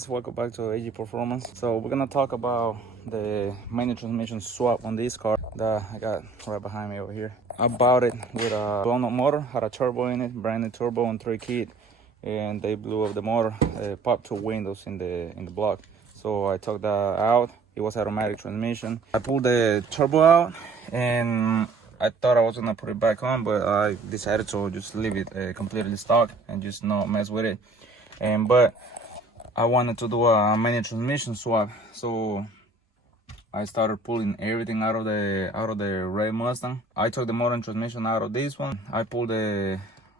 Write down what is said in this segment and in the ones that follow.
guys, welcome back to AG Performance. So we're gonna talk about the manual transmission swap on this car that I got right behind me over here. I bought it with a blown up motor, had a turbo in it, brand new turbo on 3 kit, and they blew up the motor, popped 2 windows in the block. So I took that out. It was automatic transmission. I pulled the turbo out and I thought I was gonna put it back on, but I decided to just leave it completely stock and just not mess with it. But I wanted to do a manual transmission swap, so I started pulling everything out of the red Mustang. I took the motor and transmission out of this one. I pulled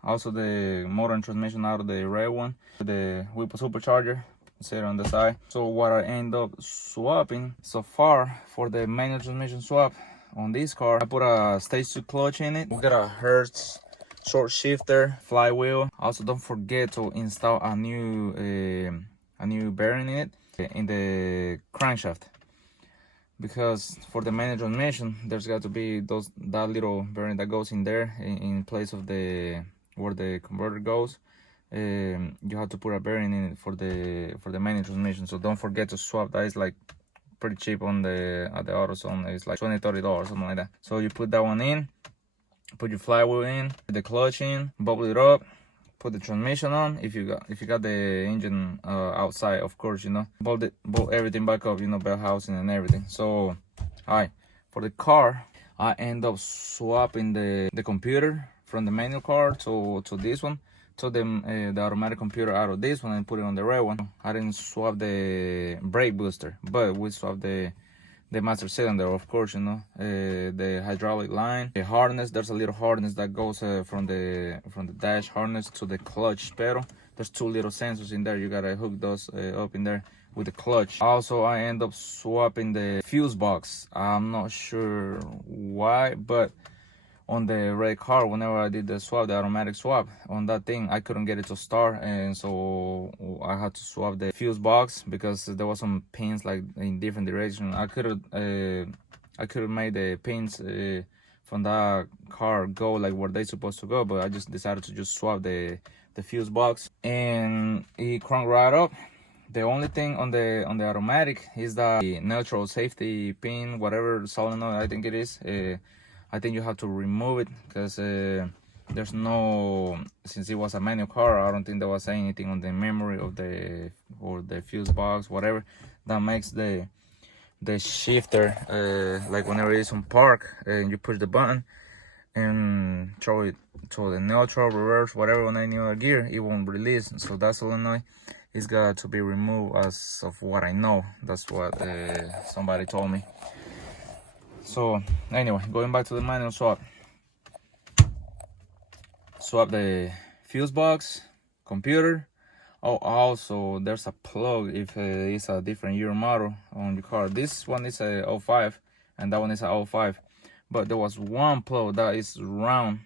also the motor and transmission out of the red one. The Whipple supercharger set on the side. So what I end up swapping so far for the manual transmission swap on this car, I put a stage 2 clutch in it. We got a Hertz short shifter, flywheel. Also, don't forget to install a new bearing in it in the crankshaft, because for the manual transmission there's got to be that little bearing that goes in there in place of where the converter goes. You have to put a bearing in it for the manual transmission, so don't forget to swap that. Is like pretty cheap on at the AutoZone. It's like $20-$30, something like that. So you put that one in, put your flywheel in, put the clutch in, bubble it up, put the transmission on. If you got the engine outside, of course, you know, bolt everything back up, you know, bell housing and everything. So for the car, I end up swapping the computer from the manual car to this one. Took the automatic computer out of this one and put it on the red one. I didn't swap the brake booster, but we swapped the master cylinder, of course, you know, the hydraulic line, the harness. There's a little harness that goes from the dash harness to the clutch pedal. There's 2 little sensors in there. You gotta hook those up in there with the clutch. Also, I end up swapping the fuse box. I'm not sure why, but on the red car, whenever I did the automatic swap on that thing, I couldn't get it to start, and so I had to swap the fuse box because there was some pins like in different directions. I could have made the pins from that car go like where they're supposed to go, but I just decided to just swap the fuse box, and it cranked right up. The only thing on the automatic is the neutral safety pin, whatever solenoid I think it is. I think you have to remove it because there's no, since it was a manual car, I don't think there was anything on the memory of the fuse box, whatever, that makes the shifter like whenever it's on park and you push the button and throw it to the neutral, reverse, whatever on any other gear, it won't release. So that solenoid is got to be removed, as of what I know. That's what somebody told me. So anyway, going back to the manual swap the fuse box, computer. Oh, also there's a plug if it's a different year model on your car. This one is a 05 and that one is a 05, but there was one plug that is round,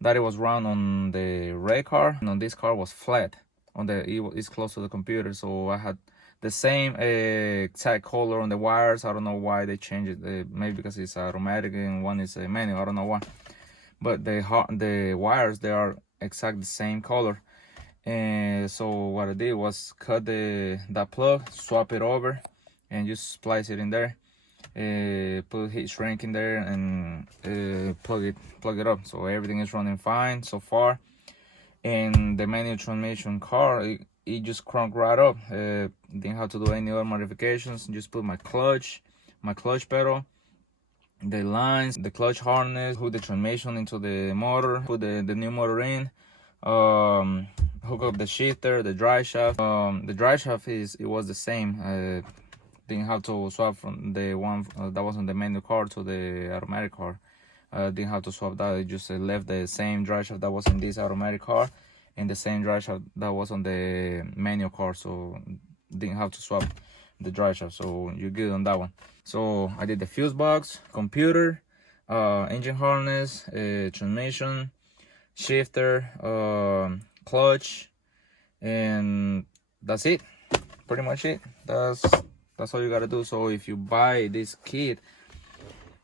that it was round on the red car, and on this car was flat. It's close to the computer, so I had the same exact color on the wires. I don't know why they changed it. Maybe because it's automatic and one is a manual. I don't know why. But the wires, they are exactly the same color. And so what I did was cut that plug, swap it over, and just splice it in there. Put heat shrink in there and plug it up. So everything is running fine so far. And the manual transmission car, it just cranked right up. Didn't have to do any other modifications. Just put my clutch pedal, the lines, the clutch harness, hook the transmission into the motor, put the new motor in, hook up the shifter, the drive shaft. The drive shaft it was the same. Didn't have to swap from the one that was on the manual car to the automatic car. Didn't have to swap that. I just left the same drive shaft that was in this automatic car and the same drive shaft that was on the manual car, so didn't have to swap the drive shaft. So you're good on that one. So I did the fuse box, computer, engine harness, transmission, shifter, clutch, and that's it. Pretty much it. That's all you gotta do. So if you buy this kit,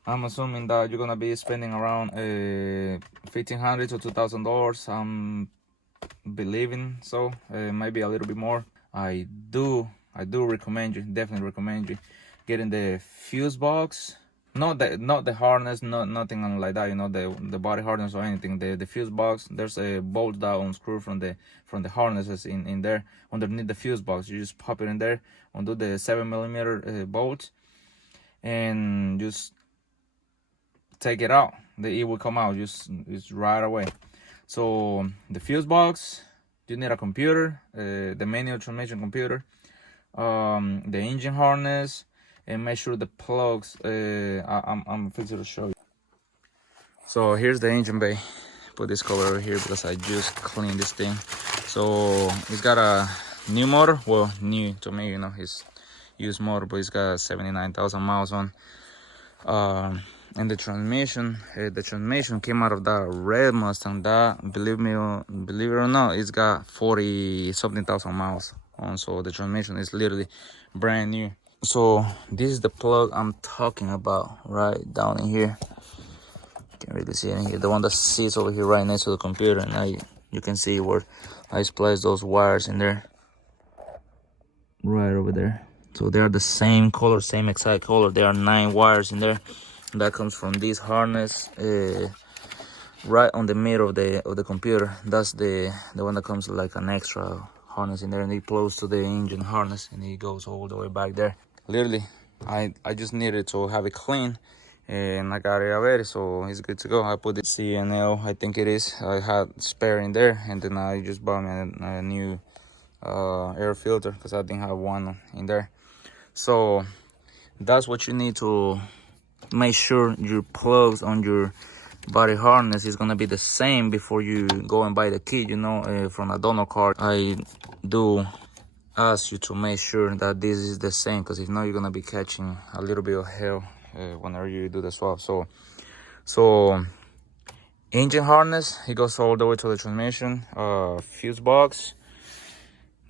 I'm assuming that you're gonna be spending around $1,500 to $2,000. I'm believing so, maybe a little bit more. I do recommend you, definitely recommend you getting the fuse box. Not the harness, nothing like that, you know, the body harness or anything. The fuse box, there's a bolt down screw from the harnesses in there underneath the fuse box. You just pop it in there, undo the 7mm bolt, and just take it out. It will come out just right away. So the fuse box, you need a computer, the manual transmission computer, the engine harness, and make sure the plugs. I'm fixing to show you. So here's the engine bay. Put this cover over here because I just cleaned this thing. So it's got a new motor. Well, new to me, you know, it's used motor, but it's got 79,000 miles on. And the transmission came out of that red Mustang. That, believe it or not, it's got 40 something thousand miles on. So the transmission is literally brand new. So this is the plug I'm talking about, right down in here. You can really see it in here, the one that sits over here right next to the computer. And now you can see where I spliced those wires in there, right over there. So they are the same color, same exact color. There are 9 wires in there. That comes from this harness, right on the middle of the computer. That's the one that comes like an extra harness in there, and it plugs to the engine harness, and it goes all the way back there. Literally, I just needed to have it clean, and I got it already, so it's good to go. I put the CNL, I think it is. I had spare in there, and then I just bought me a new air filter because I didn't have one in there. So that's what you need to make sure your plugs on your body harness is gonna be the same before you go and buy the kit, you know, from a donor card. I do ask you to make sure that this is the same, because if not, you're gonna be catching a little bit of hell whenever you do the swap. So engine harness, it goes all the way to the transmission. Fuse box,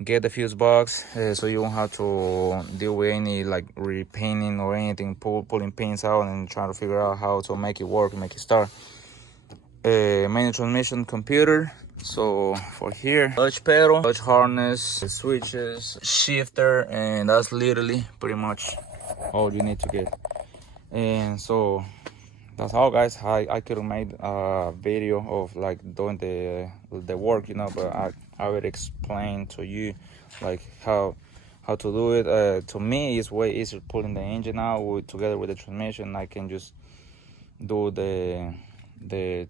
get the fuse box so you won't have to deal with any like repainting or anything, pulling pins out and trying to figure out how to make it work, make it start. Manual transmission computer. So for here, clutch pedal, clutch harness, switches, shifter, and that's literally pretty much all you need to get. And so that's all, guys. I could have made a video of like doing the work, you know, but I already explained to you like how to do it. To me, it's way easier pulling the engine out together with the transmission. I can just do the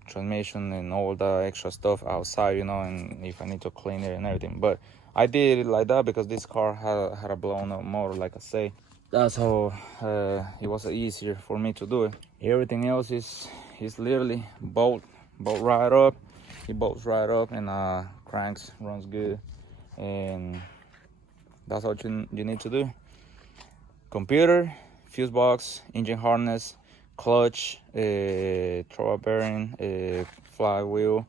transmission and all the extra stuff outside, you know, and if I need to clean it and everything. But I did it like that because this car had a blown up motor, like I say. That's how it was easier for me to do it. Everything else is literally bolt right up. It bolts right up, and cranks, runs good, and that's what you need to do. Computer, fuse box, engine harness, clutch, throw bearing, flywheel.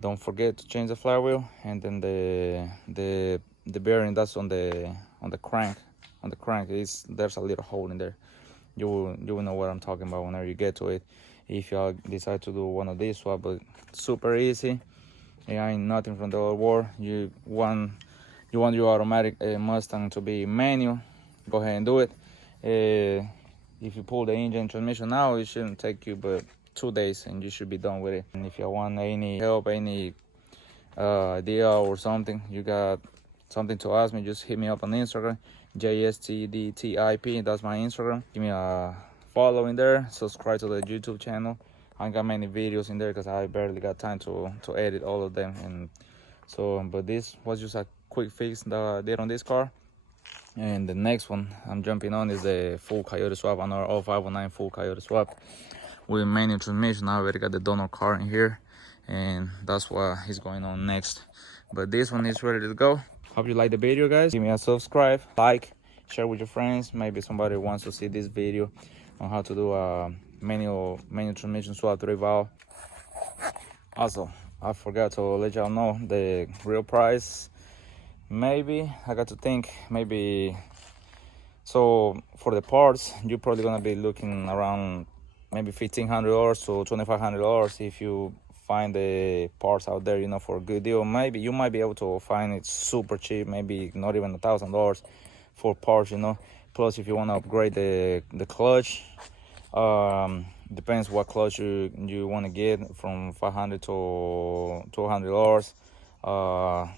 Don't forget to change the flywheel, and then the bearing that's on the crank. On the crank there's a little hole in there. You will know what I'm talking about whenever you get to it, if you decide to do one of these swap. But super easy. It ain't nothing from the old war. You want your automatic Mustang to be manual, go ahead and do it. If you pull the engine transmission out, it shouldn't take you but 2 days, and you should be done with it. And if you want any help, any idea or something, you got something to ask me, just hit me up on Instagram, JSTDTIP. That's my Instagram. Give me a follow in there. Subscribe to the YouTube channel. I ain't got many videos in there because I barely got time to edit all of them. And so, but this was just a quick fix that I did on this car. And the next one I'm jumping on is the full Coyote swap, another 0509 full Coyote swap with manual transmission. I already got the donor car in here, and that's what is going on next. But this one is ready to go. Hope you like the video, guys. Give me a subscribe, like, share with your friends. Maybe somebody wants to see this video on how to do a manual transmission swap 3-valve. Also, I forgot to let y'all know the real price. Maybe I got to think, maybe, so for the parts you're probably gonna be looking around maybe $1,500 to $2,500 if you find the parts out there, you know, for a good deal. Maybe you might be able to find it super cheap, maybe not even $1,000 for parts, you know. Plus, if you want to upgrade the clutch, depends what clutch you want to get, from $500 to $200.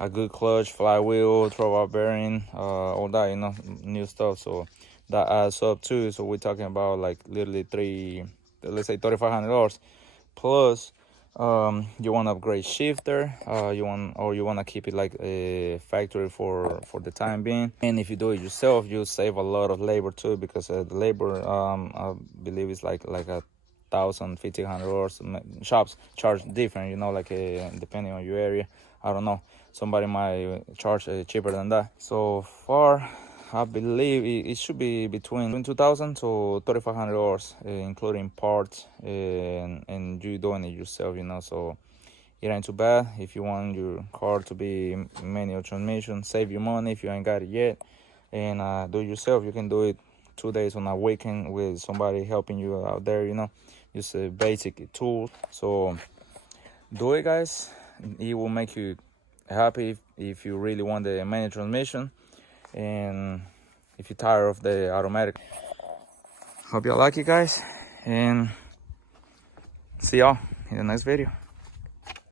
A good clutch, flywheel, throw bearing, all that, you know, new stuff. So that adds up too. So we're talking about like literally let's say $3,500. Plus, you want to upgrade shifter, you want to keep it like a factory for the time being. And if you do it yourself, you save a lot of labor too, because the labor, I believe, is like $1,000-$1,500. Shops charge different, you know, like depending on your area. I don't know, somebody might charge cheaper than that. So far, I believe it should be between $2,000 to $3,500, including parts and you doing it yourself, you know. So it ain't too bad. If you want your car to be manual transmission, save your money if you ain't got it yet, and do it yourself. You can do it 2 days on a weekend with somebody helping you out there, you know. Just a basic tool. So do it, guys. It will make you happy if you really want the manual transmission, and if you're tired of the automatic. Hope you like it, guys, and see y'all in the next video.